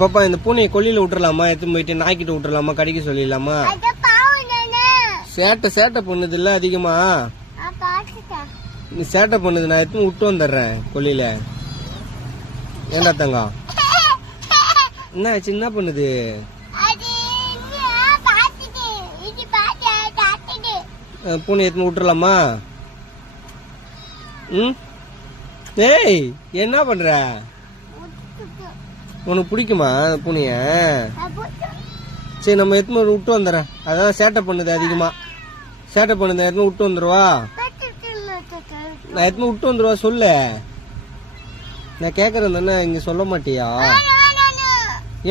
பாப்பா இந்த பூனையை கொல்லியில விட்டுறலாமா? எடுத்து போயிட்டு நாய்க்கிட்ட விட்டுறலாமா? கடிக்க சொல்லிடலாமா? சேட்டை பண்ணுது இல்ல அதிகமா. நீ சேட்டை பண்ணுது, நான் எடுத்து விட்டு வந்துடுறேன் கொல்லியில. ஏண்டா தங்கம் என்ன ஆச்சு? என்ன பண்ணுது? பூனை எடுத்து விட்டுறலாமா? ஏய் என்ன பண்ற? உனக்கு பிடிக்குமா பூனைய? சரி நம்ம எத்தனை விட்டு வந்துடுறேன். அதான் சேட்டை பண்ணுது அதிகமா. சேட்டை பண்ணுது, எத்தனை விட்டு வந்துருவா? நான் எத்தனை விட்டு வந்துருவா சொல்லு. நான் கேக்குறேன் தானே, இங்க சொல்ல மாட்டியா?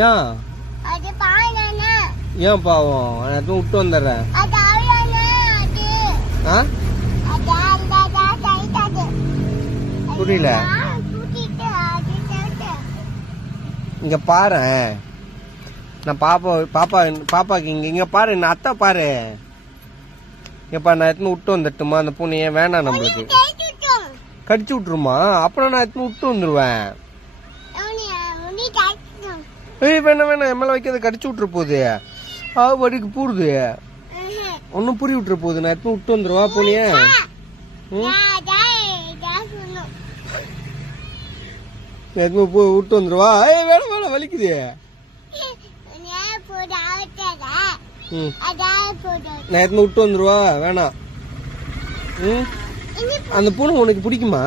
ஏன் ஏன் பாவம்? நான் எத்தனை விட்டு வந்துடுறேன். புரியல. இங்க பாரு, நான் பாப்பாக்கு இங்க பாரு, நான் அத்தை பாரு. எப்பா நான் எத்தனை விட்டு வந்துட்டுமா அந்த பூனைய? வேணாம் நம்மளுக்கு. கடிச்சு விட்டுருமா? அப்புறம் நான் எத்தனை விட்டு வந்துருவேன். ஏய் வேணாம், என் மேல வைக்காத, கடிச்சு விட்டுரு போகுது. வடிக்கு பூடுது, ஒன்னும் புரி விட்டுரு போகுது. நான் எத்தனை விட்டு வந்துருவா பூனைய? விட்டு வந்துருவா? வேணாம் வலிக்குது. நான் எத்தனை விட்டு வந்துருவா? வேணாம். அந்த பூனை உனக்கு பிடிக்குமா?